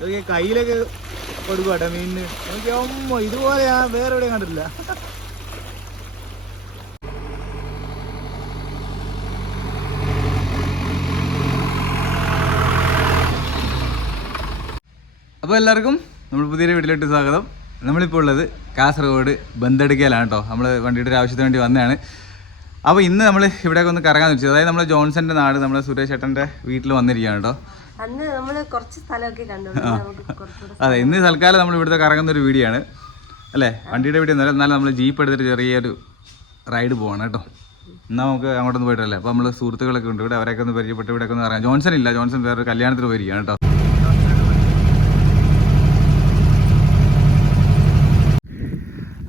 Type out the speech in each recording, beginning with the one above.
ഇതൊക്കെ കയ്യിലൊക്കെ കൊടുക്കട്ടെ മീനിന്. എനിക്ക് അമ്മ ഇതുപോലെ ഞാൻ വേറെ കണ്ടിട്ടില്ല. അപ്പോൾ എല്ലാവർക്കും നമ്മൾ പുതിയ വീട്ടിലോട്ട് സ്വാഗതം. നമ്മളിപ്പോൾ ഉള്ളത് കാസർഗോഡ് ബന്തെടുക്കലാണ് കേട്ടോ. നമ്മൾ വണ്ടിയുടെ ഒരു ആവശ്യത്തിന് വേണ്ടി വന്നതാണ്. അപ്പോൾ ഇന്ന് നമ്മൾ ഇവിടെയൊക്കെ ഒന്ന് കറങ്ങാൻ വെച്ചു. അതായത് നമ്മൾ ജോൺസന്റെ നാട് നമ്മുടെ സുരേഷ് ചേട്ടന്റെ വീട്ടിൽ വന്നിരിക്കുകയാണ് കേട്ടോ. അന്ന് നമ്മൾ കുറച്ച് സ്ഥലമൊക്കെ കണ്ടു. അതെ ഇന്ന് തൽക്കാലം നമ്മൾ ഇവിടുത്തെ കറങ്ങുന്ന ഒരു വീഡിയോ ആണ്. അല്ലേ? വണ്ടിയുടെ വീഡിയോ നല്ല എന്നാലും നമ്മൾ ജീപ്പ് എടുത്തിട്ട് ചെറിയൊരു റൈഡ് പോവാണ് കേട്ടോ. എന്നാൽ നമുക്ക് അങ്ങോട്ടൊന്ന് പോയിട്ടല്ലേ? അപ്പോൾ നമ്മൾ സുഹൃത്തുക്കളൊക്കെ ഉണ്ട്. ഇവിടെ അവരൊക്കെ ഒന്ന് പരിചയപ്പെട്ട് ഇവിടെ ഒന്ന് കറങ്ങാം. ജോൺസൺ ഇല്ല. ജോൺസൺ വേറൊരു കല്യാണത്തിന് പോയിരിക്കുകയാണ് കേട്ടോ.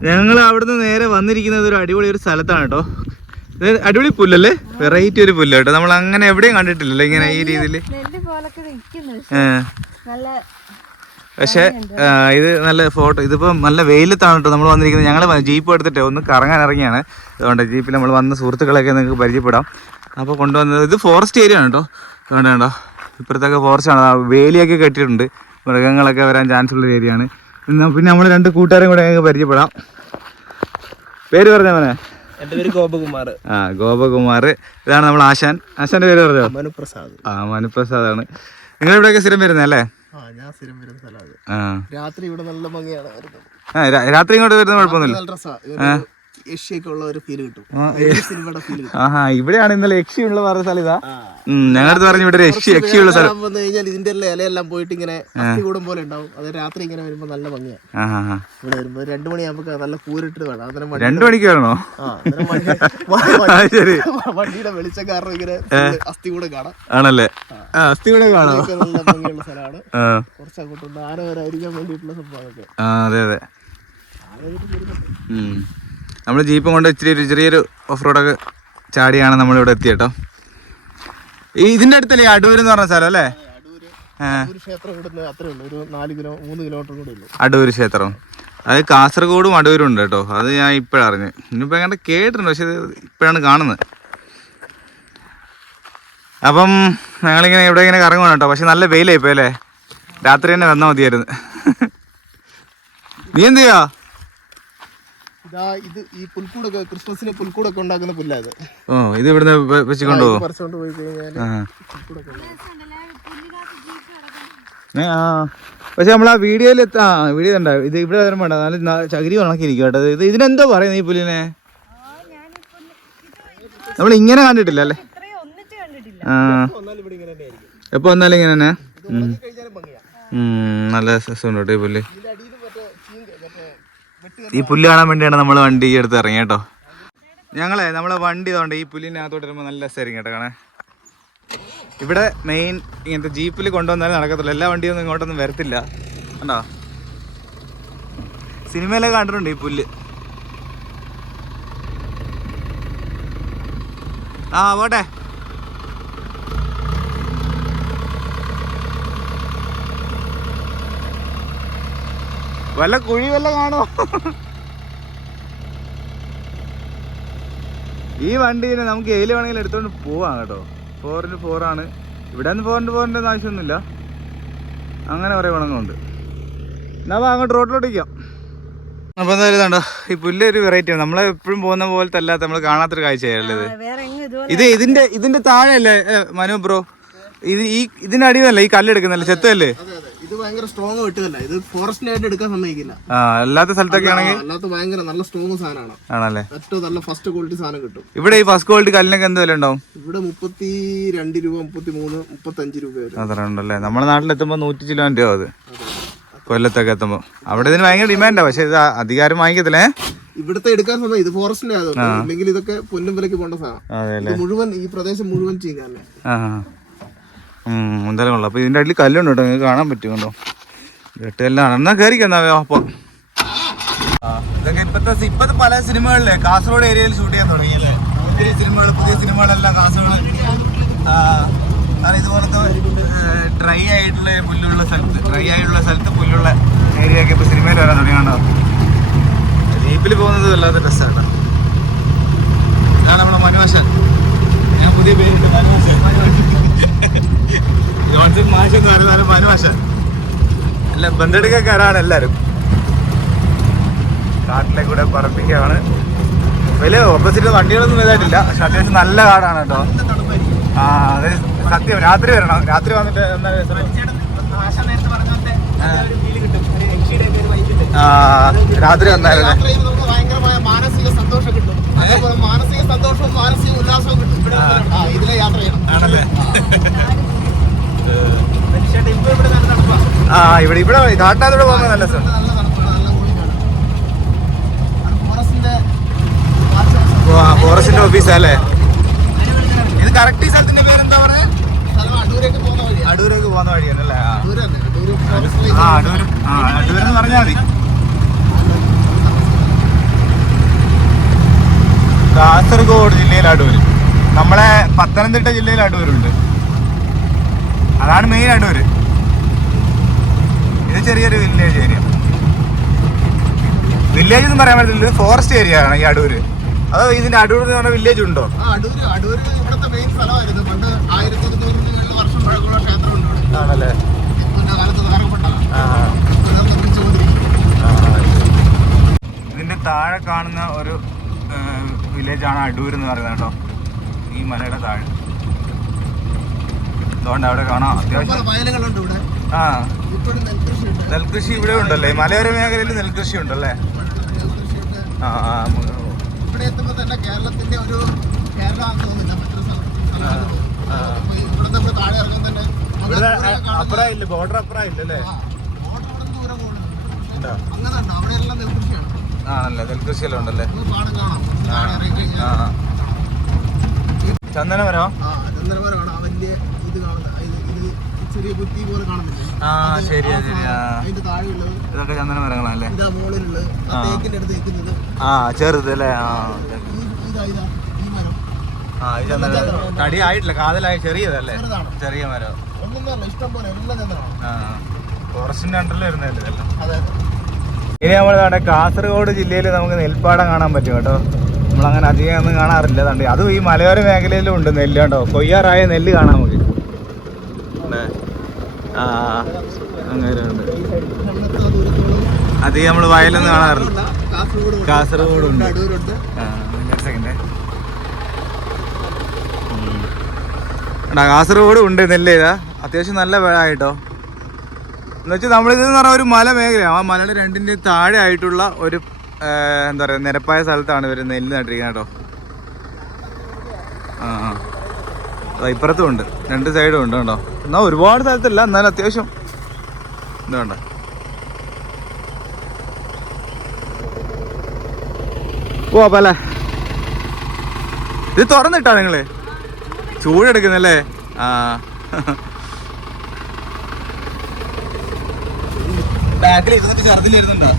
ഞങ്ങൾ അവിടുന്ന് നേരെ വന്നിരിക്കുന്നത് ഒരു അടിപൊളി ഒരു സ്ഥലത്താണ് കേട്ടോ. അടിപൊളി പുല്ലല്ലേ? വെറൈറ്റി ഒരു പുല്ല് കേട്ടോ. നമ്മൾ അങ്ങനെ എവിടെയും കണ്ടിട്ടില്ലല്ലോ ഇങ്ങനെ ഈ രീതിയിൽ. പക്ഷെ ഇത് നല്ല ഫോട്ടോ ഇതിപ്പോൾ നല്ല വെയിലത്താണ് കേട്ടോ നമ്മൾ വന്നിരിക്കുന്നത്. ഞങ്ങൾ ജീപ്പ് എടുത്തിട്ട് ഒന്ന് കറങ്ങാൻ ഇറങ്ങിയാണ്. അതുകൊണ്ട് ജീപ്പിൽ നമ്മൾ വന്ന സുഹൃത്തുക്കളെയൊക്കെ നിങ്ങൾക്ക് പരിചയപ്പെടാം. അപ്പോൾ കൊണ്ടുവന്നത് ഇത് ഫോറസ്റ്റ് ഏരിയ ആണ് കേട്ടോ. വേണ്ട കണ്ടോ ഇപ്പുറത്തൊക്കെ ഫോറസ്റ്റ് ആണ്. ആ വേലിയൊക്കെ കെട്ടിയിട്ടുണ്ട്. മൃഗങ്ങളൊക്കെ വരാൻ ചാൻസ് ഉള്ള ഏരിയയാണ്. പിന്നെ നമ്മൾ രണ്ട് കൂട്ടുകാരും കൂടെ ഞങ്ങൾക്ക് പരിചയപ്പെടാം. പേര് പറഞ്ഞ മോനെ? എന്റെ പേര് ഗോപകുമാർ. ആ ഗോപകുമാർ. ഇതാണ് നമ്മൾ ആശാൻ. ആശാന്റെ പേര് പറഞ്ഞോ? മനുപ്രസാദ് ആ മനുപ്രസാദാണ് നിങ്ങൾ ഇവിടെയൊക്കെ സ്ഥിരം വരുന്നല്ലേ ഞാൻ സ്ഥിരം വരുന്ന സ്ഥലമാണ് രാത്രി ഇവിടെ നല്ല ഭംഗിയാണ് രാത്രി ഇങ്ങോട്ട് വരുന്ന കുഴപ്പമൊന്നുമില്ല. നല്ല ഉള്ള ഒരു ഫീൽ കിട്ടും. സിനിമയുടെ ഫീൽ കിട്ടും. ആഹാ ഇവിടെയാണ് ഇന്നലെ യക്ഷിയുള്ള പറഞ്ഞ സ്ഥലം ഇതാ. ഞങ്ങടുത്ത് ഉം, ഞങ്ങളടുത്ത് പറഞ്ഞു ഇവിടെ യക്ഷി യക്ഷിയുള്ള സ്ഥലം. വന്നു കഴിഞ്ഞാൽ ഇതിന്റെ എല്ലാം ഇലയെല്ലാം പോയിട്ട് ഇങ്ങനെ കൂടും പോലെ ഉണ്ടാവും. അത് രാത്രി ഇങ്ങനെ വരുമ്പോ നല്ല ഭംഗിയാണ്. ഇവിടെ വരുമ്പോ രണ്ടു മണിയാകുമ്പോ നല്ല കൂരിട്ട് വേണം അന്നേരം രണ്ടു മണിക്ക് ശരി. വണ്ടിയുടെ വെളിച്ചം കാരണം ഇങ്ങനെ അസ്ഥികൂടം കാണാം. ആണല്ലേ? അസ്ഥി കൂടെ കാണാം നല്ല ഭംഗിയുള്ള സ്ഥലമാണ്. കുറച്ച് അങ്ങോട്ടുണ്ട് ആന വരെ അരിക്കാൻ വേണ്ടിയിട്ടുള്ള സംഭവമൊക്കെ അതെ. അതെ നമ്മൾ ജീപ്പും കൊണ്ട് ഇച്ചിരി ഒരു ചെറിയൊരു ഓഫ് റോഡൊക്കെ ചാടിയാണ് നമ്മളിവിടെ എത്തിയ കേട്ടോ ഈ ഇതിന്റെ അടുത്തല്ലേ അടൂർ എന്ന് പറഞ്ഞ സ്ഥലം അല്ലേ? അടൂർ ക്ഷേത്രം അത് കാസർഗോഡും അടൂരും ഉണ്ട് കേട്ടോ. അത് ഞാൻ ഇപ്പോഴറിഞ്ഞ് ഇനിയിപ്പോൾ എങ്ങനെ കേട്ടിട്ടുണ്ട് പക്ഷെ ഇപ്പോഴാണ് കാണുന്നത്. അപ്പം ഞങ്ങളിങ്ങനെ ഇവിടെ ഇങ്ങനെ കറങ്ങുവാണ് കേട്ടോ. പക്ഷെ നല്ല വെയിലായി പോയി അല്ലേ? രാത്രി തന്നെ വന്നാൽ മതിയായിരുന്നു. നീ എന്ത് ചെയ്യാ? ഇതാ ഇത് ഈ പുൽക്കൂടൊക്കെ ക്രിസ്മസിന് പുൽക്കൂടൊക്കെ ഉണ്ടാക്കുന്ന പുല്ലാ ഇത്. ഓ ഇത് ഇവിടുന്ന് വെ- വെച്ചിക്കൊണ്ടു പോകും പറിച്ചോണ്ട് പോയി കഴിഞ്ഞാൽ ആ. പുൽക്കൂടൊക്കെ ഉണ്ടാവും. ഏ, ആ പക്ഷെ നമ്മൾ ആ വീഡിയോയിൽ ആ വീഡിയോ ഉണ്ടാവും ഇത് ഇവിടെ വരാൻ വേണ്ട നല്ല ചകിരി ഉണക്കിയിരിക്കും കേട്ടോ. ഇത് ഇതിനെന്തോ പറയുന്നത് ഈ പുല്ലിനെ? നമ്മൾ ഇങ്ങനെ കണ്ടിട്ടില്ല അല്ലേ? ഇത്രയും ഒന്നിച്ച് കണ്ടിട്ടില്ല ആ. വന്നാലും ഇവിടെ ഇങ്ങനെ തന്നെ ആയിരിക്കും എപ്പോ വന്നാലും ഇങ്ങനെ തന്നെ? ഇത് ഉണങ്ങി കഴിഞ്ഞാലും ഭംഗിയാ ഉം, നല്ല രസമുണ്ട് കേട്ടോ ഈ പുല്ല്. ഇതിന്റെ അടിയിൽ മറ്റേ ചീങ്ക മറ്റേ വെട്ടി ഈ പുല്ല് കാണാൻ വേണ്ടിയാണ് നമ്മൾ വണ്ടി എടുത്ത് ഇറങ്ങി കേട്ടോ ഞങ്ങളെ നമ്മളെ വണ്ടി ഇതുകൊണ്ട് ഈ പുല്ലിനകത്തോട്ട് വരുമ്പോൾ നല്ല രസമായിരിക്കും കേട്ടോ കാണേ ഇവിടെ മെയിൻ ഇങ്ങനത്തെ ജീപ്പിൽ കൊണ്ടുവന്നാലും നടക്കത്തില്ല. എല്ലാ വണ്ടിയൊന്നും ഇങ്ങോട്ടൊന്നും വരത്തില്ല. കണ്ടോ? സിനിമയിലൊക്കെ കണ്ടിട്ടുണ്ട് ഈ പുല്ല്. ആ പോട്ടെ. വല്ല കുഴി വല്ല കാണോ? ഈ വണ്ടിനെ നമുക്ക് ഏൽ വേണമെങ്കിൽ എടുത്തോണ്ട് പോവാം കേട്ടോ. ഫോറിന് ഫോറാണ് ഇവിടെ നിന്ന് ഫോറിന് ഫോറിന്റെ ആവശ്യമൊന്നുമില്ല. അങ്ങനെ കുറേ ഗുണങ്ങളുണ്ട് എന്നാ വാ അങ്ങോട്ട് റോഡിലോട്ടിരിക്കാം അപ്പൊ അപ്പോൾ എന്തായാലും ഇതാണ്ടോ ഈ പുല്ല് ഒരു വെറൈറ്റി ആണ്. നമ്മളെ എപ്പോഴും പോകുന്ന പോലത്തെ അല്ലാത്ത നമ്മൾ കാണാത്തൊരു കാഴ്ചയല്ലേ ഇത്? വേറെ എങ്ങും ഇതുപോലെ ഇത് ഇതിന്റെ ഇതിന്റെ താഴെ അല്ലേ മനു ബ്രോ? ഇത് ഈ ഇതിന്റെ അടിയിലല്ലേ ഈ കല്ലെടുക്കുന്നല്ലേ? ചെത്തല്ലേ? ഇത് ഭയങ്കര സ്ട്രോങ് വെട്ടുകല്ല. ഇത് ഫോറസ്റ്റിനായിട്ട് എടുക്കാൻ സമ്മതിക്കില്ല. ആ അല്ലാത്ത സ്ഥലത്തൊക്കെ ആണെങ്കിൽ അല്ലാത്ത ഭയങ്കര നല്ല സ്ട്രോങ് സാധനമാണ്. ആണല്ലേ? ഏറ്റവും നല്ല ഫസ്റ്റ് ക്വാളിറ്റി സാധനം കിട്ടും. ഇവിടെ ഈ ഫസ്റ്റ് ക്വാളിറ്റി കല്ലിനൊക്കെ എന്ത് വില ഉണ്ടാവും? ഇവിടെ മുപ്പത്തി രണ്ട് രൂപ മുപ്പത്തി മൂന്ന് മുപ്പത്തഞ്ച് രൂപ വരും. അത്ര ഉണ്ടല്ലേ? നമ്മുടെ നാട്ടിലെത്തുമ്പോൾ നൂറ്റി ചിലോ രൂപ അത് കൊല്ലത്തൊക്കെ എത്തുമ്പോൾ അവിടെ ഇതിന് ഭയങ്കര ഡിമാൻഡാണ് പക്ഷെ ഇത് അധികാരം വാങ്ങിക്കത്തില്ലേ ഇവിടുത്തെ എടുക്കാൻ സമയം ഇത് ഫോറസ്റ്റിന്റെ ആയതുകൊണ്ട് ഇല്ലെങ്കിൽ ഇതൊക്കെ പൊന്നും വിലക്ക് പോകേണ്ട സാധനം. മുഴുവൻ ഈ പ്രദേശം മുഴുവൻ ചെയ്യാനല്ലേ എന്തായാലും കൊള്ളാം. അപ്പോൾ ഇതിന്റെ അടിയിൽ കല്ലുണ്ട് കേട്ടോ. നിങ്ങൾക്ക് കാണാൻ പറ്റും കേട്ടോ വെട്ടെല്ലാം എന്നാൽ കയറിക്കാം എന്നാ അപ്പം ഇതൊക്കെ ഇപ്പത്തെ ഇപ്പത്തെ പല സിനിമകളിലെ കാസർഗോഡ് ഏരിയയിൽ ഷൂട്ട് ചെയ്യാൻ തുടങ്ങിയല്ലേ? ഒത്തിരി സിനിമകൾ പുതിയ സിനിമകളെല്ലാം കാസർഗോഡ് കാരണം ഇതുപോലത്തെ ഡ്രൈ ആയിട്ടുള്ള പുല്ലുള്ള സ്ഥലത്ത് ഡ്രൈ ആയിട്ടുള്ള സ്ഥലത്ത് പുല്ലുള്ള ഏരിയ ഒക്കെ ഇപ്പോൾ സിനിമയിൽ വരാൻ തുടങ്ങിയാണോ ജീപ്പിൽ പോകുന്നത് വല്ലാത്ത രസമാണ് ഇതാണ് നമ്മുടെ മനുവശൻ ഞാൻ പുതിയ പേരുണ്ട് മനുവശൻ ജോൺസൺ മാഷ് എന്ന് പറയുന്നത് മനുവശൻ അല്ല ബന്ധെടുക്കാരാണ് എല്ലാരും. കാട്ടിലെ കൂടെ പറപ്പിക്കുകയാണ് വലിയ ഓപ്പോസിറ്റ് വണ്ടികളൊന്നും ഇതായിട്ടില്ല പക്ഷെ അത്യാവശ്യം നല്ല കാടാണ് കേട്ടോ. ആ അത് സത്യം. രാത്രി വരണം. രാത്രി വന്നിട്ട് ആ രാത്രി നമുക്ക് മാനസിക സന്തോഷം കിട്ടും മാനസിക സന്തോഷവും മാനസിക ഉല്ലാസവും കിട്ടും ഇതിലെ യാത്ര ചെയ്യണം. ആ ഇവിടെ ഇവിടെ കാട്ടാതിവിടെ പോകുന്നത് നല്ല സാർ ഫോറസ്റ്റിന്റെ ഓഫീസാ അല്ലേ? ഇത് കറക്റ്റ് സ്ഥലത്തിന്റെ പേരെന്താ പറഞ്ഞത് അടൂരേക്ക് പോകുന്ന വഴിയാണ്. അടൂര് ആ. അടൂര്. ആ അടൂരെന്ന് മതി. കാസർഗോഡ് ജില്ലയിൽ അടൂര്. നമ്മളെ പത്തനംതിട്ട ജില്ലയിൽ അടൂരുണ്ട്. അതാണ് മെയിൻ ആയിട്ട് ഒരു ഇത് ചെറിയൊരു വില്ലേജ് ഏരിയ വില്ലേജ് എന്ന് പറയാൻ പറ്റില്ല ഇത് ഫോറസ്റ്റ് ഏരിയ ആണ് ഈ അടൂര്. അതോ ഇതിന്റെ അടൂർ എന്ന് പറഞ്ഞ വില്ലേജ് ഉണ്ടോ? ആണല്ലേ? ഇതിന്റെ താഴെ കാണുന്ന ഒരു വില്ലേജ് ആണ് അടൂർ എന്ന് പറയുന്നത് കേട്ടോ. ഈ മലയുടെ താഴെ. അതുകൊണ്ട് അവിടെ കാണാം. അത്യാവശ്യം. ആ. നെൽകൃഷി ഇവിടെ ഉണ്ടല്ലേ? മലയോര മേഖലയിൽ നെൽകൃഷി ഉണ്ടല്ലേ? ആ ആ, ഇവിടെ എത്തുമ്പോൾ തന്നെ കേരളത്തിന്റെ ഒരു കേരളമാണെന്ന് മറ്റൊരു ഇവിടെ നമ്മൾ താഴെ തന്നെ ബോർഡർ ആണല്ലേ നെൽകൃഷിയെല്ലാം ഉണ്ടല്ലേ? നമുക്ക് പാടം കാണാം. ചെറിയ പോലെ കാണുന്നില്ലേ? ആ ശരിയാ ശരിയാ സാധനം. അതിന്റെ താഴെയുള്ളത് ഇതൊക്കെ ഇതാ മുകളിലുള്ളത് ആ. തേക്കിന്റെ അടുത്ത് ആ ചെറുത് അല്ലേ? ആ ഈ ഇതാ ഇതാ ഈ മരം. ആ ചന്ദന തടി ആയിട്ടില്ല കാതലായി ചെറിയതല്ലേ? ചെറിയ മരം. ഒന്നും ഇഷ്ടം പോലെ എല്ലാം ആ ഫോറസ്റ്റിന്റെ അണ്ടറിൽ വരുന്നതല്ലേ ഇതെല്ലാം അതെ. ഇനി നമ്മൾ നമ്മുടെ കാസർഗോഡ് ജില്ലയിൽ നമുക്ക് നെൽപ്പാടം കാണാൻ പറ്റും കേട്ടോ. നമ്മളങ്ങനെ അധികം ഒന്നും കാണാറില്ല. അതും ഈ മലയോര മേഖലയിലും ഉണ്ട് നെല്ല് കേട്ടോ കൊയ്യാറായ നെല്ല് കാണാൻ അങ്ങനെ അധികം നമ്മൾ വയലൊന്നും കാണാറില്ല. കാസർഗോഡ് ഉണ്ട്. എടാ കാസർഗോഡ് ഉണ്ട് നെല്ല് ഇതാ. അത്യാവശ്യം നല്ല എന്ന് വെച്ചാൽ നമ്മളിത് എന്ന് പറഞ്ഞാൽ ഒരു മല മേഖലയാണ് ആ മലയുടെ രണ്ടിന്റെ താഴെ ആയിട്ടുള്ള ഒരു എന്താ പറയുക നിരപ്പായ സ്ഥലത്താണ് ഇവർ നെല്ല് നട്ടിരിക്കുന്നത് കേട്ടോ. ആ ആ. ഇപ്പുറത്തും ഉണ്ട്. രണ്ട് സൈഡും ഉണ്ട് കേട്ടോ. എന്നാൽ ഒരുപാട് സ്ഥലത്തല്ല. എന്നാലും അത്യാവശ്യം ഇതുണ്ട് ഓ അപ്പ അല്ലേ? ഇത് തുറന്നിട്ടാ നിങ്ങൾ? ചൂടെടുക്കുന്നല്ലേ? ആ. ബാക്കിൽ ഇരുന്നിട്ട് ഛർദിലിരുന്നുണ്ടോ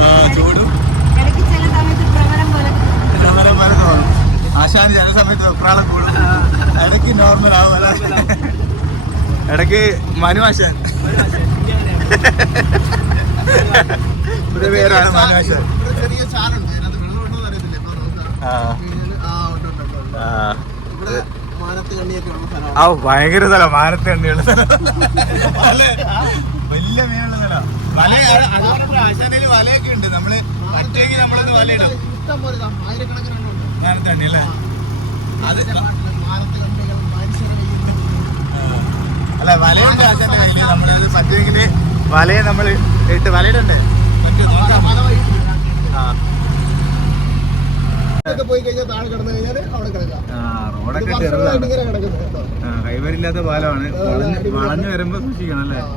ആ ചൂടും ഇടയ്ക്ക് ചില സമയത്ത് പ്രവരം പോലെ സമരം പോലെ തോന്നും ആശാന് ചില സമയത്ത് വെപ്രാളം കൂടും ഇടയ്ക്ക് നോർമൽ ആവും? ഇടയ്ക്ക് മനു ആശാൻ. ഒരു പേരാണ് മനു ആശാൻ. ആ. ഭയങ്കര സ്ഥലം. മാനത്തെ കണ്ണിയുള്ള സ്ഥലം. വലിയ മീനുള്ള സ്ഥലം. വല ആശാനയിൽ വലയൊക്കെ ഉണ്ട്. നമ്മൾ ഒറ്റയ്ക്ക് നമ്മളൊന്ന് വലയിടും. ഇഷ്ടം പോലെ ഇതാ, ആയിരക്കണക്കിന് എണ്ണം ഉണ്ട്. മാനത്തെ എണ്ണ അല്ലേ അല്ല വലയുണ്ട് ആശാന്റെ കയ്യിൽ നമ്മളത് പറ്റുമെങ്കിൽ വലയെ നമ്മൾ ഇട്ട് വലയിടണ്ടേ? പോയി കഴിഞ്ഞാൽ താഴെ കിടന്നു കഴിഞ്ഞാൽ അവിടെ കിടക്കാം. റോഡൊക്കെ പാലമാണ്. വളഞ്ഞ് വളഞ്ഞു വരുമ്പോ സൂക്ഷിക്കണം അല്ലേ ആ.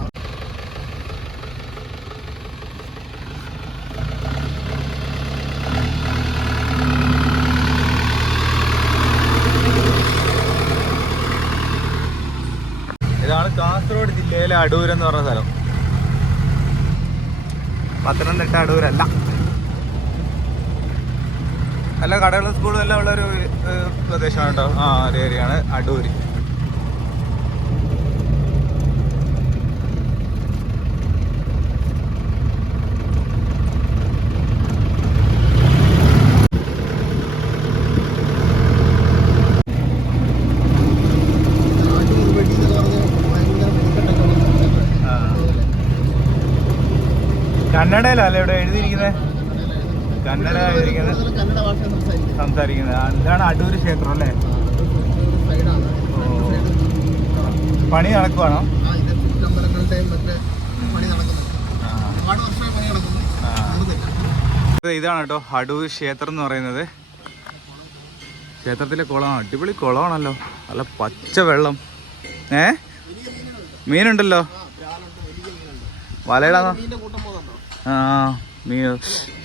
ഇതാണ് കാസർഗോഡ് ജില്ലയിലെ അടൂർ എന്ന് പറഞ്ഞ സ്ഥലം. പത്തനംതിട്ട അടൂരല്ല അല്ല. കടകളും സ്കൂളും എല്ലാം ഉള്ള ഒരു ഏഹ്, പ്രദേശമാണ് കേട്ടോ ആ ഒരു ഏരിയയാണ് അടൂര് നാട്ടിൽ വെടി എന്ന് പറഞ്ഞ് ഭയങ്കര ബുദ്ധിമുട്ടൊക്കെ ഉള്ള കന്നഡയിലല്ലേ ഇവിടെ എഴുതിയിരിക്കുന്നത് കന്നഡ എഴുതിയിരിക്കുന്നത് സംസാരിക്കുന്നത്. ഇതാണ് അടൂര് ക്ഷേത്രം അല്ലേ? പണി നടക്കുവാണോ? ഇതാണ് കേട്ടോ അടൂർ ക്ഷേത്രം എന്ന് പറയുന്നത്. ക്ഷേത്രത്തിലെ കുളമാണ് അടിപൊളി കുളമാണല്ലോ. നല്ല പച്ച വെള്ളം. ഏ? മീനുണ്ടല്ലോ. വലയിടാന്നോ? ആ മീൻ.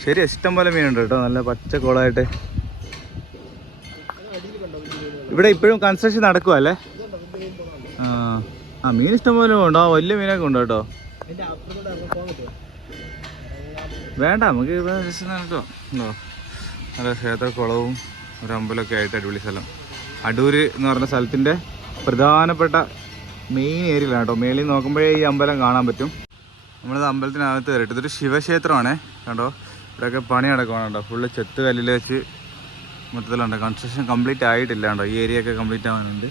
ശരി ഇഷ്ടം പോലെ മീനുണ്ട് കേട്ടോ. നല്ല പച്ച കോളായിട്ട്. ഇവിടെ ഇപ്പോഴും കൺസ്ട്രക്ഷൻ നടക്കുവല്ലേ ആ. ആ മീൻ ഇഷ്ടം പോലെ ഉണ്ടോ. വലിയ മീനൊക്കെ ഉണ്ട് കേട്ടോ. വേണ്ട നമുക്ക് ഇവിടെ ജസ്റ്റ് നടക്കാം എന്തോ നല്ല ക്ഷേത്രക്കുളവും ഒരു അമ്പലമൊക്കെ ആയിട്ട് അടിപൊളി സ്ഥലം. അടൂര് എന്ന് പറഞ്ഞ സ്ഥലത്തിന്റെ പ്രധാനപ്പെട്ട മെയിൻ ഏരിയയിലാണ് കേട്ടോ. മേളിൽ നോക്കുമ്പോഴേ ഈ അമ്പലം കാണാൻ പറ്റും. നമ്മളിത് അമ്പലത്തിനകത്ത് കയറിയിട്ട് ഇതൊരു ശിവക്ഷേത്രമാണേ. കണ്ടോ? ഇവിടെയൊക്കെ പണി നടക്കുവാണ് കേട്ടോ ഫുള്ള് ചെത്ത് കല്ലിൽ വെച്ച് മൊത്തത്തിലുണ്ട്. കൺസ്ട്രക്ഷൻ കംപ്ലീറ്റ് ആയിട്ടില്ല കേട്ടോ ഈ ഏരിയ ഒക്കെ കംപ്ലീറ്റ് ആവാനുണ്ട്.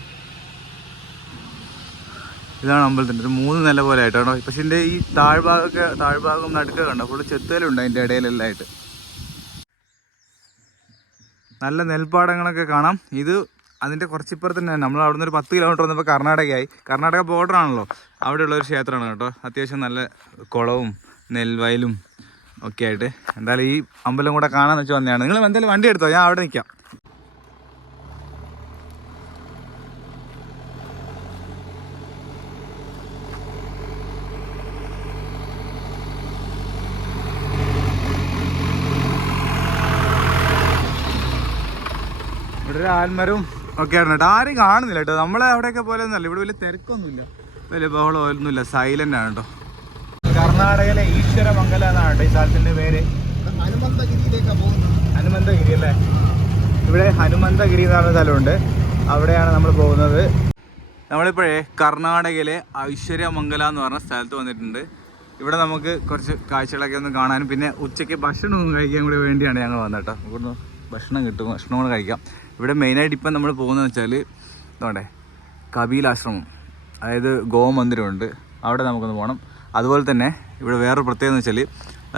ഇതാണ് അമ്പലത്തിന്റെ ഒരു മൂന്ന് നില പോലെ ആയിട്ട് കേട്ടോ പക്ഷേ ഇതിന്റെ ഈ താഴ്ഭാഗമൊക്കെ താഴ്ഭാഗം നടുക്കുക കണ്ടോ? ഫുള്ള് ചെത്തുകലുണ്ട് അതിന്റെ ഇടയിലെല്ലാം ആയിട്ട്. നല്ല നെൽപ്പാടങ്ങളൊക്കെ കാണാം. ഇത് അതിന്റെ കുറച്ചിപ്പുറത്ത് തന്നെ നമ്മൾ അവിടെ നിന്ന് ഒരു പത്ത് കിലോമീറ്റർ വന്നപ്പോൾ കർണാടകയായി. കർണാടക ബോർഡർ ആണല്ലോ. അവിടെയുള്ള ഒരു ക്ഷേത്രമാണ് കേട്ടോ. അത്യാവശ്യം നല്ല കുളവും നെൽവയലും ഒക്കെ ആയിട്ട്. എന്തായാലും ഈ അമ്പലം കൂടെ കാണാമെന്ന് വെച്ച് വന്നതാണ്. നിങ്ങൾ എന്തായാലും വണ്ടി എടുത്തോ? ഞാൻ അവിടെ നിൽക്കാം ഇവിടെ ഒരു ആൽമരവും ഒക്കെ ആണ് കേട്ടോ. ആരും കാണുന്നില്ല കേട്ടോ. നമ്മളെ അവിടെയൊക്കെ പോലെ ഒന്നല്ല ഇവിടെ വലിയ തിരക്കൊന്നുമില്ല. വലിയ ബഹളം ഒന്നുമില്ല. സൈലന്റ് ആണ് കേട്ടോ. കർണാടകയിലെ ഈശ്വരമംഗല എന്നാണ് കേട്ടോ ഈ സ്ഥലത്തിന്റെ പേര്. ഹനുമന്തഗിരി അല്ലേ? ഇവിടെ ഹനുമന്തഗിരി എന്ന് പറഞ്ഞ സ്ഥലമുണ്ട്. അവിടെയാണ് നമ്മൾ പോകുന്നത്. നമ്മളിപ്പോഴേ കർണാടകയിലെ ഐശ്വര്യമംഗല എന്ന് പറഞ്ഞ സ്ഥലത്ത് വന്നിട്ടുണ്ട്. ഇവിടെ നമുക്ക് കുറച്ച് കാഴ്ചകളൊക്കെ ഒന്ന് കാണാനും പിന്നെ ഉച്ചയ്ക്ക് ഭക്ഷണം ഒന്ന് കഴിക്കാൻ കൂടി വേണ്ടിയാണ് ഞങ്ങൾ വന്നത് കേട്ടോ. ഇവിടുന്ന് ഭക്ഷണം കിട്ടും. ഭക്ഷണം കൂടെ കഴിക്കാം. ഇവിടെ മെയിനായിട്ട് ഇപ്പം നമ്മൾ പോകുന്നത് വെച്ചാൽ ഇതോടെ കപിലാശ്രമം അതായത് ഗോമന്ദിരമുണ്ട്. അവിടെ നമുക്കൊന്ന് പോകണം അതുപോലെ തന്നെ ഇവിടെ വേറൊരു പ്രത്യേകത എന്ന് വെച്ചാൽ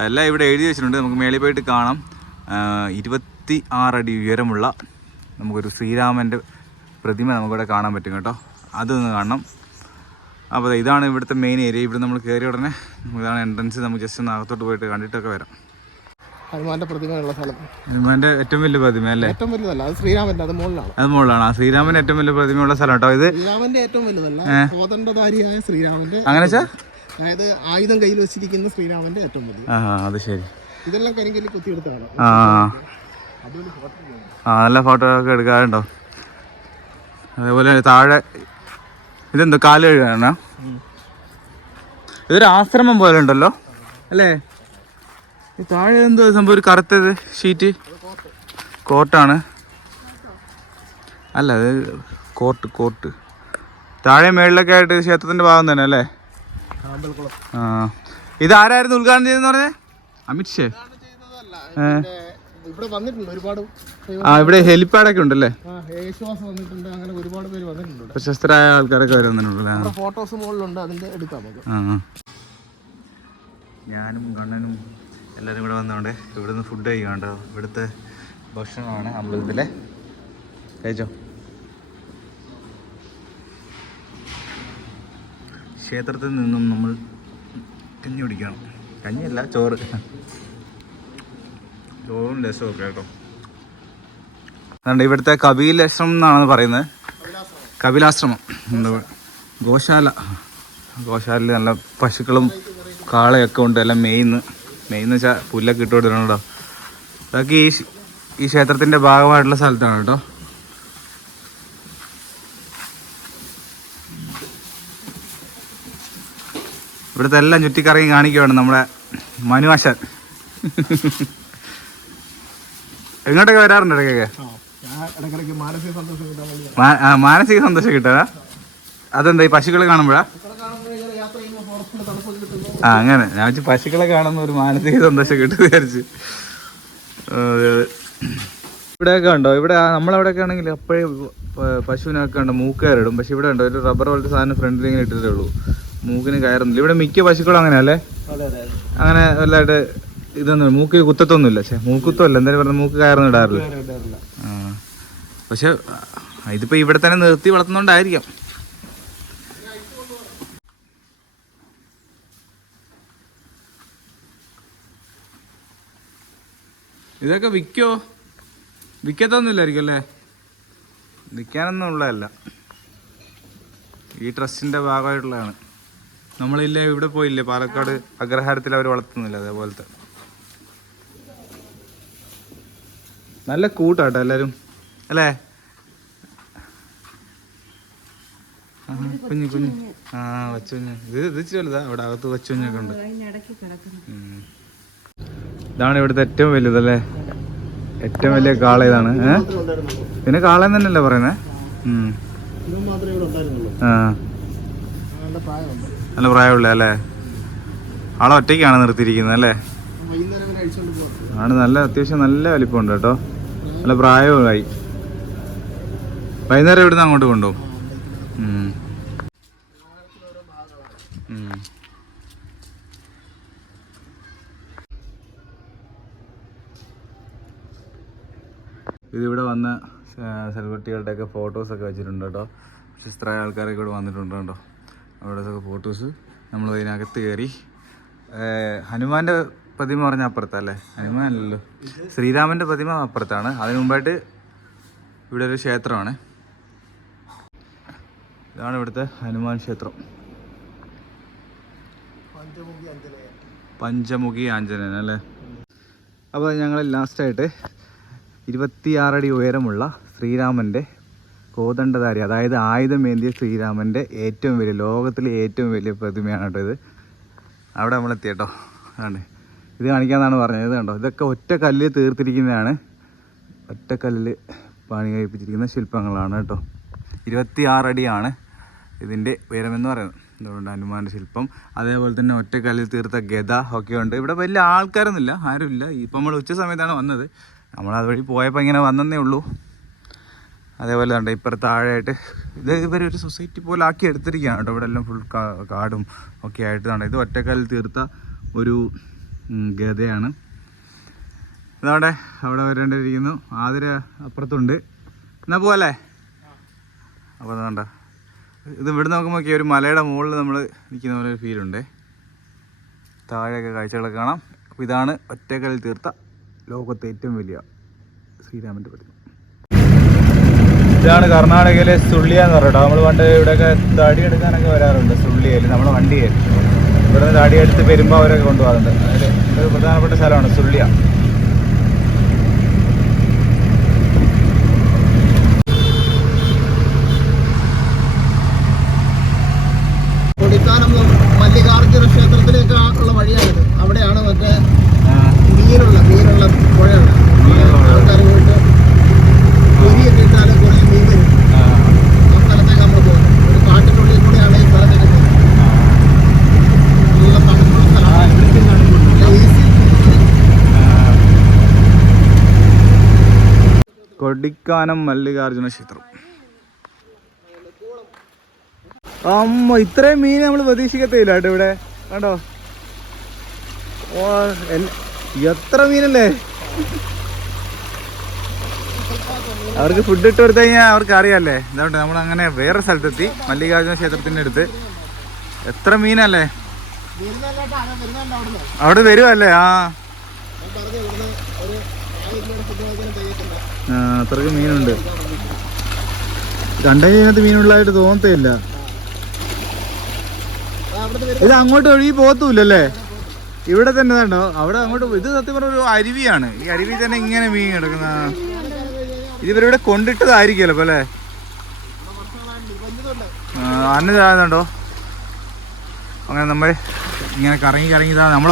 എല്ലാം ഇവിടെ എഴുതി വെച്ചിട്ടുണ്ട്. നമുക്ക് മേളിൽ പോയിട്ട് കാണാം. ഇരുപത്തി ആറടി ഉയരമുള്ള നമുക്കൊരു ശ്രീരാമന്റെ പ്രതിമ നമുക്കിവിടെ കാണാൻ പറ്റും കേട്ടോ. അതൊന്ന് കാണണം. അപ്പോൾ ഇതാണ് ഇവിടുത്തെ മെയിൻ ഏരിയ ഇവിടെ നമ്മൾ കയറി ഉടനെ ഇതാണ് എൻട്രൻസ് നമുക്ക് ജസ്റ്റ് ഒന്ന് അകത്തോട്ട് പോയിട്ട് കണ്ടിട്ടൊക്കെ വരാം. ഹനുമാന്റെ പ്രതിമയുള്ള സ്ഥലം. ഹനുമാന്റെ ഏറ്റവും വലിയ പ്രതിമ അല്ലേ? ഏറ്റവും വലുതല്ല അത് ശ്രീരാമന്റെ അത് മുകളിലാണ് അത് മുകളിലാണ് ആ ശ്രീരാമന്റെ ഏറ്റവും വലിയ പ്രതിമയുള്ള സ്ഥലം കേട്ടോ ഇത്. ശ്രീരാമന്റെ ഏറ്റവും വലുതല്ല സ്വതന്ത്രധാരിയായ ശ്രീരാമന്റെ അങ്ങനെ അതായത് ആയുധം കയ്യിൽ വെച്ചിരിക്കുന്ന ശ്രീരാമന്റെ ഏറ്റവും വലിയ ആ അത് ശരി. ഇതെല്ലാം കരിങ്കല്ലിൽ കുത്തിയെടുത്താണ്. ആ. നല്ല ഫോട്ടോ ഒക്കെ എടുക്കാറുണ്ടോ? അതേപോലെ താഴെ ഇതെന്തോ? കാൽ കഴുകാനാ ഇതൊരു ആശ്രമം പോലെ ഉണ്ടല്ലോ അല്ലേ? താഴെ എന്തോ സംഭവം ഒരു കറുത്തത് ഷീറ്റ് കോട്ടാണ്. അല്ല അത് കോട്ട് കോട്ട്. താഴെ മേളിലൊക്കെ ആയിട്ട് ക്ഷേത്രത്തിന്റെ ഭാഗം തന്നെ അല്ലേ? ആ. ഇത് ആരായിരുന്നു ഉദ്ഘാടനം ചെയ്തെന്ന് പറഞ്ഞേ? അമിത് ഷേ. ഇവിടെ വന്നിട്ടുണ്ട് ഒരുപാട് ആ ഇവിടെ ഹെലിപ്പാഡൊക്കെ ഉണ്ടല്ലേ? ആ യേശുവാസ് വന്നിട്ടുണ്ട്. അങ്ങനെ ഒരുപാട് പേര് വന്നിട്ടുണ്ട് പ്രശസ്തരായ ആൾക്കാരൊക്കെ വരുന്നുണ്ടല്ലേ ഫോട്ടോസ് മുകളിലുണ്ട്. അതിന്റെ എടുക്കാം നമുക്ക്. ഞാനും കണ്ണനും എല്ലാവരും ഇവിടെ വന്നോണ്ട് ഇവിടുന്ന് ഫുഡ് കഴിക്കാണ്ടോ ഇവിടുത്തെ ഭക്ഷണമാണ് അമ്പലത്തിലെ. കഴിച്ചോ? ക്ഷേത്രത്തിൽ നിന്നും നമ്മൾ കഞ്ഞി കുടിക്കണം. കഞ്ഞിയല്ല ചോറ്. ചോറും രസമൊക്കെ കേട്ടോ. അതുകൊണ്ട് ഇവിടുത്തെ കപിലാശ്രമം എന്നാണ് പറയുന്നത്. കപിലാശ്രമം ഗോശാല. ഗോശാലയിൽ നല്ല പശുക്കളും കാളയൊക്കെ ഉണ്ട് എല്ലാം മെയ്ന്ന് മെയ്ന്ന് വെച്ചാൽ പുല്ലൊക്കെ ഇട്ട് കൊടുക്കണം കേട്ടോ അതൊക്കെ ഈ ഈ ക്ഷേത്രത്തിന്റെ ഭാഗമായിട്ടുള്ള സ്ഥലത്താണ് കേട്ടോ. ഇവിടുത്തെ എല്ലാം ചുറ്റിക്കറങ്ങി കാണിക്കുവാണ് നമ്മുടെ മനുവാശൻ എങ്ങോട്ടൊക്കെ വരാറുണ്ട് ഇടയ്ക്കൊക്കെ? മാനസിക സന്തോഷം കിട്ടാ അതെന്താ ഈ പശുക്കളെ കാണുമ്പോഴാ ഇവിടെ കാണുമ്പോൾ ഇങ്ങനെ യാത്ര ചെയ്യുമ്പോൾ ഫോറസ്റ്റിന്റെ തണുപ്പ് കിട്ടുന്നു ആ അങ്ങനെ. ഞാൻ വെച്ച് പശുക്കളെ കാണുന്ന ഒരു മാനസിക സന്തോഷം കിട്ടും വിചാരിച്ച്. ഇവിടെയൊക്കെ ഉണ്ടോ ഇവിടെ നമ്മളവിടെ നമ്മളവിടെയൊക്കെ ആണെങ്കിൽ അപ്പോഴേ പ- പശുവിനൊക്കെ ഉണ്ട് മൂക്ക് കയറിടും പക്ഷെ ഇവിടെ ഉണ്ടോ ഒരു റബ്ബർ പോലത്തെ സാധനം ഫ്രണ്ടിൽ ഇങ്ങനെ ഇട്ടിട്ടേ ഉള്ളൂ. മൂക്കിന് കയറുന്നില്ല. ഇവിടെ മിക്ക പശുക്കളും അങ്ങനെയല്ലേ അങ്ങനെ വല്ലായിട്ട് ഇതൊന്നും മൂക്ക് കുത്തത്തൊന്നുമില്ല. പക്ഷെ മൂക്കുത്തല്ല എന്തായാലും പറഞ്ഞ മൂക്ക് കയറുന്ന ഇടാറില്ല. പക്ഷെ ഇതിപ്പോ ഇവിടെ തന്നെ നിർത്തി വളർത്തുന്നോണ്ടായിരിക്കാം. ഇതൊക്കെ വിൽക്കോ വിൽക്കത്തൊന്നുമില്ലായിരിക്കും അല്ലേ വിൽക്കാനൊന്നും ഉള്ളതല്ല ഈ ട്രസ്റ്റിന്റെ ഭാഗമായിട്ടുള്ളതാണ്. നമ്മളില്ലേ ഇവിടെ പോയില്ലേ? പാലക്കാട് അഗ്രഹാരത്തിൽ അവർ വളർത്തുന്നില്ല അതേപോലത്തെ? നല്ല കൂട്ടാട്ടോ എല്ലാവരും അല്ലേ? കുഞ്ഞു കുഞ്ഞു. ആ വച്ചുഞ്ഞ്. ഇത് ഇത് ചെല്ലതാ അവിടെ അകത്ത് വച്ചുഞ്ഞൊക്കെ ഉണ്ട്. ഇതാണ് ഇവിടുത്തെ ഏറ്റവും വലുതല്ലേ? ഏറ്റവും വലിയ കാള ഇതാണ്. പിന്നെ കാള തന്നെയല്ലേ പറയുന്നേ? ആ. നല്ല പ്രായമുള്ള അല്ലേ? ആളെ ഒറ്റയ്ക്കാണ് നിർത്തിയിരിക്കുന്നത് അല്ലേ? ആണ് നല്ല അത്യാവശ്യം നല്ല വലിപ്പമുണ്ട് കേട്ടോ. നല്ല പ്രായവുമായി. വൈകുന്നേരം ഇവിടുന്ന് അങ്ങോട്ട് കൊണ്ടുപോകും. ഇതിവിടെ വന്ന സെലിബ്രിറ്റികളുടെയൊക്കെ ഫോട്ടോസൊക്കെ വെച്ചിട്ടുണ്ട് കേട്ടോ. പ്രശസ്തരായ ആൾക്കാരൊക്കെ ഇവിടെ വന്നിട്ടുണ്ട് കേട്ടോ. അവിടെയൊക്കെ ഫോട്ടോസ്. നമ്മൾ അതിനകത്ത് കയറി ഹനുമാന്റെ പ്രതിമ പറഞ്ഞ അപ്പുറത്തല്ലേ? ഹനുമാനല്ലല്ലോ ശ്രീരാമന്റെ പ്രതിമ അപ്പുറത്താണ്. അതിനു മുമ്പായിട്ട് ഇവിടെ ഒരു ക്ഷേത്രമാണ്. ഇതാണ് ഇവിടുത്തെ ഹനുമാൻ ക്ഷേത്രം. പഞ്ചമുഖി ആഞ്ജനേയൻ. അല്ലേ? അപ്പോൾ ഞങ്ങൾ ലാസ്റ്റായിട്ട് ഇരുപത്തിയാറടി ഉയരമുള്ള ശ്രീരാമന്റെ കോതണ്ഡധാരി അതായത് ആയുധമേന്തിയ ശ്രീരാമന്റെ ഏറ്റവും വലിയ ലോകത്തിലെ ഏറ്റവും വലിയ പ്രതിമയാണ് കേട്ടോ ഇത്. അവിടെ നമ്മളെത്തി കേട്ടോ ആണ്. ഇത് കാണിക്കാമെന്നാണ് പറഞ്ഞത്. ഇത് കണ്ടോ? ഇതൊക്കെ ഒറ്റ കല്ലിൽ തീർത്തിരിക്കുന്നതാണ്. ഒറ്റ കല്ലിൽ പണി കഴിപ്പിച്ചിരിക്കുന്ന ശില്പങ്ങളാണ് കേട്ടോ. ഇരുപത്തിയാറടിയാണ് ഇതിന്റെ ഉയരമെന്ന് പറയുന്നത്. അതുകൊണ്ട് ഹനുമാന്റെ ശില്പം. അതേപോലെ തന്നെ ഒറ്റ കല്ലിൽ തീർത്ത ഗത ഒക്കെ ഉണ്ട്. ഇവിടെ വലിയ ആൾക്കാരൊന്നുമില്ല ആരുമില്ല. ഇപ്പം നമ്മൾ ഉച്ച സമയത്താണ് വന്നത്. നമ്മൾ അതുവഴി പോയപ്പോൾ ഇങ്ങനെ വന്നതേ ഉള്ളൂ. അതേപോലെ ഉണ്ട് ഇപ്പുറത്ത് താഴെയായിട്ട് ഇത് ഇവരൊരു സൊസൈറ്റി പോലെ ആക്കി എടുത്തിരിക്കുകയാണ് കേട്ടോ. ഇവിടെ എല്ലാം ഫുൾ കാടും ഒക്കെ ആയിട്ട് ആണ് ഇത് ഒറ്റക്കാലിൽ തീർത്ത ഒരു ഗതയാണ് ഇതവിടെ അവിടെ വരേണ്ടിയിരിക്കുന്നു. ആതിര അപ്പുറത്തുണ്ട്. എന്നാ പോവല്ലേ? അപ്പോൾ അതുകൊണ്ട് ഇത് ഇവിടെ നോക്കുമ്പോൾ ഒരു മലയുടെ മുകളിൽ നമ്മൾ നിൽക്കുന്ന പോലെ ഒരു ഫീലുണ്ട് താഴെയൊക്കെ കാഴ്ചകളൊക്കെ കാണാം. അപ്പോൾ ഇതാണ് ഒറ്റക്കാലിൽ തീർത്ത ലോകത്തെ ഏറ്റവും വലിയ ശ്രീരാമന്റെ പ്രതിമ. ഇതാണ് കർണാടകയിലെ സുള്ളിയ എന്ന് പറയട്ടോ നമ്മൾ പണ്ട് ഇവിടെയൊക്കെ തടി എടുക്കാനൊക്കെ വരാറുണ്ട് സുള്ളിയയിൽ നമ്മുടെ വണ്ടിയിൽ. ഇവിടെ നിന്ന് തടി എടുത്ത് വരുമ്പോൾ അവരൊക്കെ കൊണ്ടുപോകാറുണ്ട്. അതിൽ ഒരു പ്രധാനപ്പെട്ട സ്ഥലമാണ് സുള്ളിയ കൊടിക്കാനം മല്ലികാർജുന ക്ഷേത്രത്തിലേക്ക് ഉള്ള വഴിയാണിത് അവിടെയാണ് മറ്റേ ആ, മീനുള്ള മീനുള്ള പുഴയുണ്ട് ആൾക്കാർ പോയിട്ട് പൊരിയൊക്കെ ഇട്ടാൽ കുറച്ച് മീൻ വരും ആ, ആ സ്ഥലത്തേക്ക് നമ്മൾ പോകുന്നത് ഒരു കാട്ടിനുള്ളിൽ കൂടെയാണ് ഈ സ്ഥലത്തേക്ക് പോകുന്നത് നല്ല തണുപ്പുള്ള സ്ഥലമാണ് നല്ല easy. ആ. കൊടിക്കാനം മല്ലികാർജുന ക്ഷേത്രം. അമ്മ ഇത്രയും മീൻ നമ്മൾ പ്രതീക്ഷിക്കത്തില്ല കേട്ടോ ഇവിടെ. കണ്ടോ? എത്ര മീനല്ലേ? അവർക്ക് ഫുഡ് ഇട്ട് കൊടുത്തു കഴിഞ്ഞാൽ അവർക്ക് അറിയാല്ലേ? ഇതുകൊണ്ട് നമ്മൾ അങ്ങനെ വേറെ സ്ഥലത്തെത്തി മല്ലികാർജുന ക്ഷേത്രത്തിന്റെ അടുത്ത്. എത്ര മീനല്ലേ? അവിടെ വരുമല്ലേ ആ. അത്രയ്ക്ക് മീനുണ്ട്. രണ്ടേ ഇതിനകത്ത് മീനുള്ളതായിട്ട് തോന്നത്തില്ല ഇത് അങ്ങോട്ട് ഒഴുകി പോകത്തൂല്ലല്ലേ ഇവിടെ തന്നെ കണ്ടോ? അവിടെ അങ്ങോട്ട് ഇത് സത്യം പറഞ്ഞ ഒരു അരുവിയാണ്. ഈ അരുവി തന്നെ ഇങ്ങനെ മീൻ കിടക്കുന്ന ഇതിവരിവിടെ കൊണ്ടിട്ടതായിരിക്കുമല്ലോ അല്ലേ? അന്ന് ഇതാകുന്നുണ്ടോ അങ്ങനെ നമ്മൾ ഇങ്ങനെ കറങ്ങി കറങ്ങി ഇതാ നമ്മൾ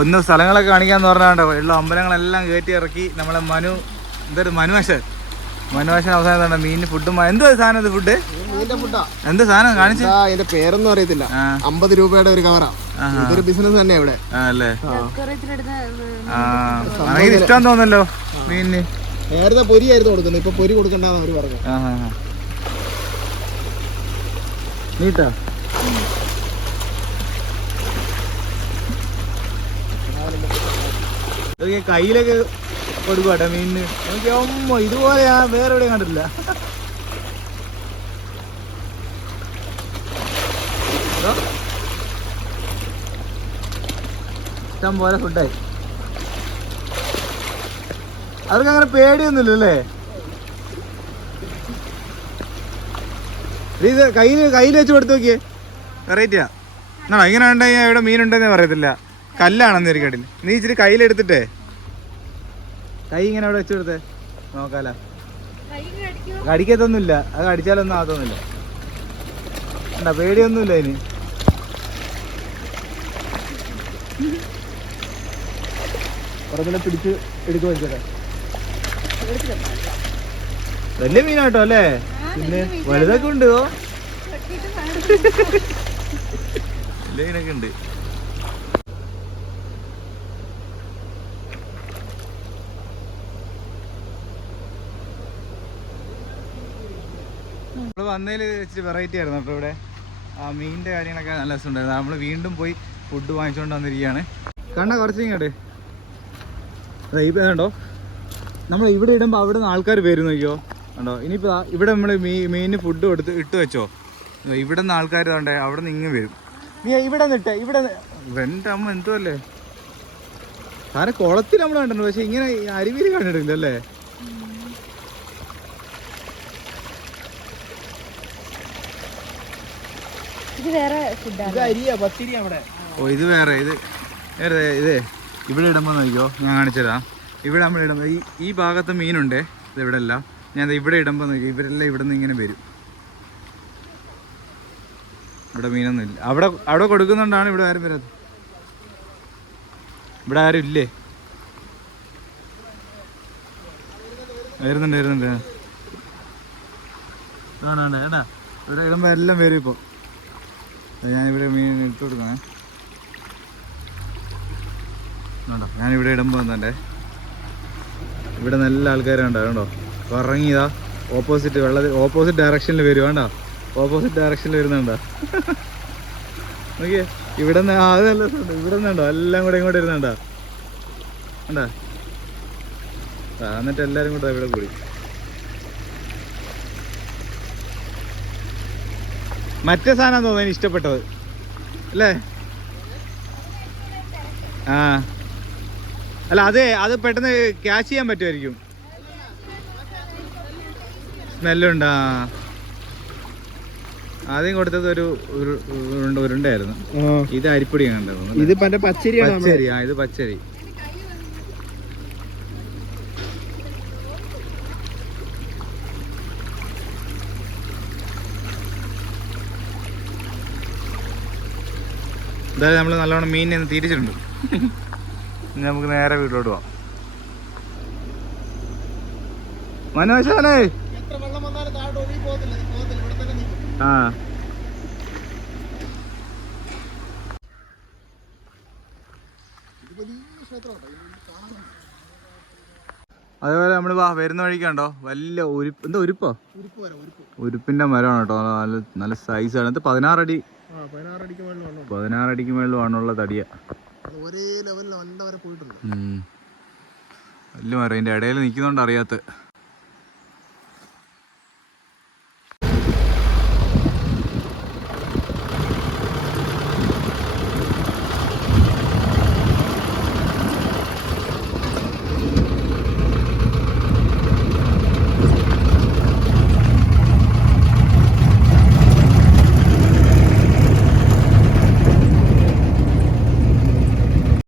ഒന്ന് സ്ഥലങ്ങളൊക്കെ കാണിക്കാന്ന് പറഞ്ഞാണ്ടോ ഉള്ള അമ്പലങ്ങളെല്ലാം കയറ്റി ഇറക്കി നമ്മളെ മനു എന്തൊരു മനുവശൻ മനുവാശൻ അവസാനം എന്താണ് മീനിന് ഫുഡും എന്തോ സാധനം ഇത് ഫുഡ് എന്ത് സാധനം കാണിച്ചു? ഇതാ ഇതിന്റെ പേരൊന്നും അറിയത്തില്ല. അമ്പത് രൂപയുടെ ഒരു കവറാ. ഇതൊരു ബിസിനസ് തന്നെ ഇവിടെ. ഇഷ്ടം തോന്നല്ലോ മീനിന്. നേരത്തെ പൊരിയായിരുന്നു കൊടുക്കുന്നത്. ഇപ്പൊ പൊരി കൊടുക്കണ്ടെന്ന് അവർ പറഞ്ഞു. നീട്ടാ? കയ്യിലൊക്കെ കൊടുക്കട്ടെ മീനിന്. എനിക്ക് അമ്മ ഇതുപോലെ ഞാൻ വേറെ എവിടെയും കണ്ടിട്ടില്ല. ഇഷ്ടം പോലെ ഫുഡായി അവർക്ക് അങ്ങനെ പേടിയൊന്നുമില്ലല്ലേ? ഇത് കയ്യിൽ കയ്യിൽ വെച്ച് കൊടുത്തു നോക്കിയേ. വെറൈറ്റിയാ എന്നാ ഇങ്ങനെ ഉണ്ടെങ്കിൽ ഇവിടെ മീനുണ്ടെന്ന് പറയത്തില്ല. കല്ലാണെന്ന് ഇരിക്കട്ടില്ല നീ ഇച്ചിരി കയ്യിലെടുത്തിട്ടേ. കൈ ഇങ്ങനെ അവിടെ വെച്ചു കൊടുത്തേ നോക്കാലോ കടിക്കത്തൊന്നുമില്ല. അത് കടിച്ചാലൊന്നും ആകത്തൊന്നുമില്ല. എന്താ പേടിയൊന്നുമില്ല അതിന് പുറകിലെ പിടിച്ച് എടുക്കുക വെച്ചേ വലിയ മീനാട്ടോ അല്ലേ? പിന്നെ വലുതൊക്കെ ഉണ്ട്? വലിയ മീനൊക്കെ ഉണ്ട്. നമ്മൾ വന്നതിൽ ഇച്ചിരി വെറൈറ്റി ആയിരുന്നു കേട്ടോ ഇവിടെ. ആ മീനിന്റെ കാര്യങ്ങളൊക്കെ നല്ല രസമുണ്ടായിരുന്നു. നമ്മൾ വീണ്ടും പോയി ഫുഡ് വാങ്ങിച്ചുകൊണ്ട് വന്നിരിക്കുകയാണ്. കണ്ണ കുറച്ച് ഇങ്ങോട്ട്. ഇപ്പം കണ്ടോ? നമ്മൾ ഇവിടെ ഇടുമ്പോൾ അവിടെ നിന്ന് ആൾക്കാർ വരും നോക്കിയോ? കണ്ടോ? ഇനിയിപ്പോൾ ദാ ഇവിടെ നമ്മൾ മീ മീനിന് ഫുഡ് കൊടുത്ത് ഇട്ട് വെച്ചോ. ഇവിടെ നിന്ന് ആൾക്കാർ തോണ്ടേ അവിടെ നിന്ന് ഇങ്ങ് വരും. നീ ഇവിടെ നിട്ടേ ഇവിടെ എന്റെ അമ്മ എന്തോ അല്ലേ? കാരണം കുളത്തിൽ നമ്മൾ കണ്ടിട്ടുണ്ട് പക്ഷെ ഇങ്ങനെ അരുവിയിൽ കണ്ടിട്ടില്ല ഇത് വേറെ ഫുഡാണ് ഓ ഇത് വേറെ ഇത് വേറെ ഇത് ഇവിടെ ഇടുമ്പോൾ നോക്കിയോ ഞാൻ കാണിച്ചതാ. ഇവിടെ നമ്മൾ ഇടുമ്പോൾ ഈ ഈ ഭാഗത്ത് മീനുണ്ട് ഇത് ഇവിടെ എല്ലാം ഞാൻ ഇവിടെ ഇടുമ്പോൾ നോക്കി ഇവരെല്ലാം ഇവിടെ നിന്ന് ഇങ്ങനെ വരും. ഇവിടെ മീനൊന്നും ഇല്ല. അവിടെ അവിടെ കൊടുക്കുന്നുണ്ടാണ് ഇവിടെ ആരും വരാത്തത്. ഇവിടെ ആരും ഇല്ലേ? വരുന്നുണ്ട് വരുന്നുണ്ട്. ആണാണ് ഏടാ ഇവിടെ ഇടുമ്പോൾ എല്ലാം വരും ഇപ്പോൾ ഞാനിവിടെ മീൻ എടുത്തു കൊടുക്കണേ. വേണ്ട ഞാനിവിടെ ഇടുമ്പോൾ തന്നെ ഇവിടെ നല്ല ആൾക്കാരുണ്ട് കണ്ടോ? ഇറങ്ങിയതാ. ഓപ്പോസിറ്റ് വെള്ളത്തിൽ ഓപ്പോസിറ്റ് ഡയറക്ഷനിൽ വരും വേണ്ട ഓപ്പോസിറ്റ് ഡയറക്ഷനിൽ വരുന്നുണ്ടോ നോക്കിയേ ഇവിടെ നിന്ന് അത് നല്ല ഇവിടെ നിന്നുണ്ടോ എല്ലാം കൂടെ ഇങ്ങോട്ട് വരുന്നുണ്ടോ വേണ്ട എന്നിട്ട് എല്ലാവരും കൂടെ ഇവിടെ കൂടി. മറ്റേ സാധനം തോന്നുന്നു ഇഷ്ടപ്പെട്ടത്. അല്ലേ? ആ. അല്ല അതെ അത് പെട്ടെന്ന് ക്യാഷ് ചെയ്യാൻ പറ്റുമായിരിക്കും. സ്മെല്ലുണ്ട് ആ. ആദ്യം കൊടുത്തത് ഒരു ഉരു- ഉരുണ്ട ഉരുണ്ടായിരുന്നു ഇത് അരിപ്പൊടി കണ്ടത്. ഇത് പച്ചരി ആ ഇത് പച്ചരി. എന്തായാലും നമ്മൾ നല്ലോണം മീനിനെ ഒന്ന് തിരിച്ചിട്ടുണ്ട് ഇനി നമുക്ക് നേരെ വീട്ടിലോട്ട് പോവാം. മനോജാനേ നിൽക്കും. ആ. വലിയ ക്ഷേത്രമാണ് ഇത് കാണാൻ അതേപോലെ നമ്മൾ വാ വരുന്ന വഴിക്കാണ്ടോ വലിയ ഉരുപ്പ് എന്താ ഉരുപ്പോ? ഉരുപ്പിന്റെ മരമാണ് കേട്ടോ. നല്ല നല്ല സൈസാണ് ഇത് പതിനാറടി. പതിനാറടിക്ക് മേളിൽ വേണമുള്ള തടിയാ. വലിയ മരം. ഇതിന്റെ ഇടയിൽ നിൽക്കുന്നോണ്ട് അറിയാത്ത